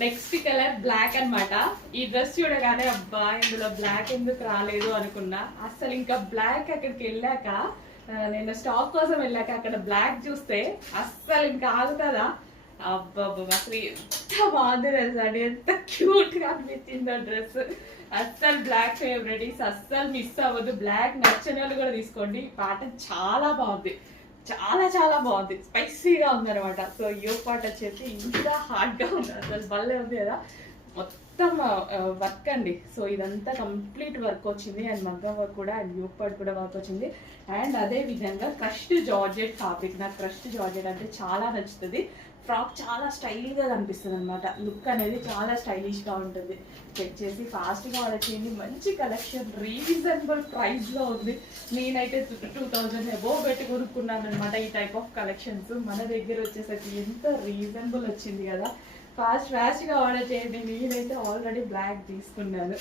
Next colour black అన్నమాట. ఈ dress చూడగానే అబ్బా ఇందులో బ్లాక్ ఎందుకు రాలేదు అనుకున్నా. అసలు ఇంకా బ్లాక్ అక్కడికి వెళ్ళాక నేను స్టాక్ కోసం వెళ్ళాక అక్కడ బ్లాక్ చూస్తే అస్సలు ఇంకా ఆగుతుందా. అబ్బబ్బా అసలు ఎంత బాగుంది తెలుసా అండి, ఎంత క్యూట్ గా అనిపించిందో డ్రెస్. అస్సలు బ్లాక్ ఫేవరెట్, అస్సలు మిస్ అవ్వదు. బ్లాక్ నచ్చని వాళ్ళు కూడా తీసుకోండి. ప్యాటర్న్ చాలా బాగుంది, చాలా చాలా బాగుంది, స్పైసీగా ఉంది అనమాట. సో యోగ్ పార్ట్ వచ్చేసి ఇంకా హార్డ్ గా ఉంది, అసలు భలే ఉంది కదా. మొత్తం వర్క్ అండి. సో ఇదంతా కంప్లీట్ వర్క్ వచ్చింది, అండ్ మగ్గం వర్క్ కూడా, అండ్ యోగ్ పార్ట్ కూడా వర్క్ వచ్చింది. అండ్ అదే విధంగా క్రష్డ్ జార్జెట్ ఫ్యాబ్రిక్. నాకు క్రష్డ్ జార్జెట్ అంటే చాలా నచ్చుతుంది. ఫ్రాక్ చాలా స్టైల్గా కనిపిస్తుంది అనమాట. లుక్ అనేది చాలా స్టైలిష్గా ఉంటుంది. చెక్ చేసి ఫాస్ట్గా ఆర్డర్ చేయండి. మంచి కలెక్షన్ రీజనబుల్ ప్రైస్లో ఉంది. నేనైతే 2000 అబోవ్ పెట్టి కొనుక్కున్నాను అనమాట ఈ టైప్ ఆఫ్ కలెక్షన్స్. మన దగ్గర వచ్చేసరికి ఎంత రీజనబుల్ వచ్చింది కదా. ఫాస్ట్గా ఆర్డర్ చేయండి. నేనైతే ఆల్రెడీ బ్లాక్ తీసుకున్నాను.